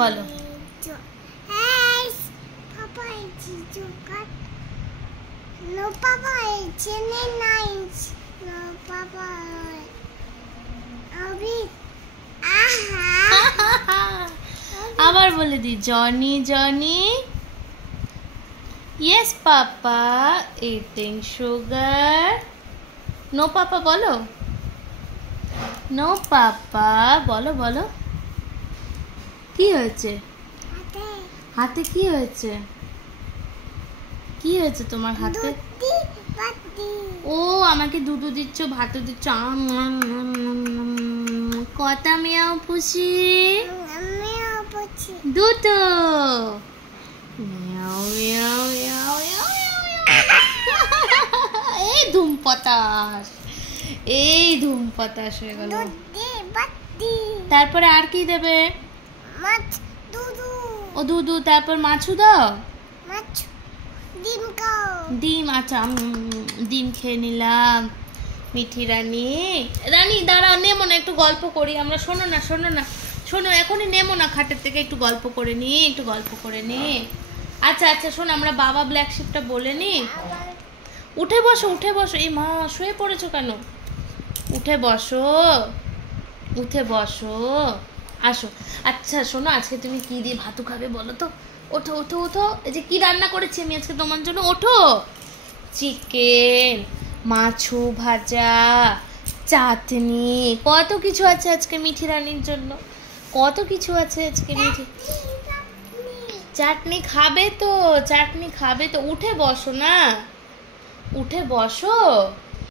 বলো। আবার বলে দি, Johnny Johnny yes papa eating sugar. No papa বলো, নো পাপা বলো বলো। কি হয়েছে হাতে? কি হয়েছে? কি হয়েছে তোমার হাতে? ও আমাকে দুধু দিচ্ছ, ভাতও দিচ্ছ। কটা মিয়াও পুষি? দুটো। মিয়াও মিয়াও মিয়াও মিয়াও। এই ধূমপতাস, এই ধূমপতাস হয়ে গেল। তারপরে আর কি দেবে? ও দুধু, তারপর মাছু দাও। ডিম, আচ্ছা ডিম খেয়ে নিলাম। মিঠি রানী, রানী দাঁড়াও, নেমো না, একটু গল্প করি আমরা। শোনো না শোনো না শোনো, এখনই নেমো না খাটের থেকে, একটু গল্প করে নি, একটু গল্প করে নি। আচ্ছা আচ্ছা শোনো, আমরা বাবা ব্ল্যাক শিপটা বলে নি। উঠে বসো, উঠে বসো। এই মা, শুয়ে পড়েছো কেন? উঠে বসো, উঠে বসো, আসো। আচ্ছা শোনো, আজকে তুমি কি দিয়ে ভাতু খাবে বলো তো? ওঠো ওঠো ওঠো, এই যে কি রান্না করেছি আমি আজকে তোমার জন্য। ওঠো। চিকেন, মাছু ভাজা, চাটনি, কত কিছু আছে আজকে মিঠি রানীর জন্য, কত কিছু আছে আজকে মিঠি। চাটনি খাবে তো, চাটনি খাবে তো। উঠে বসো না, উঠে বসো।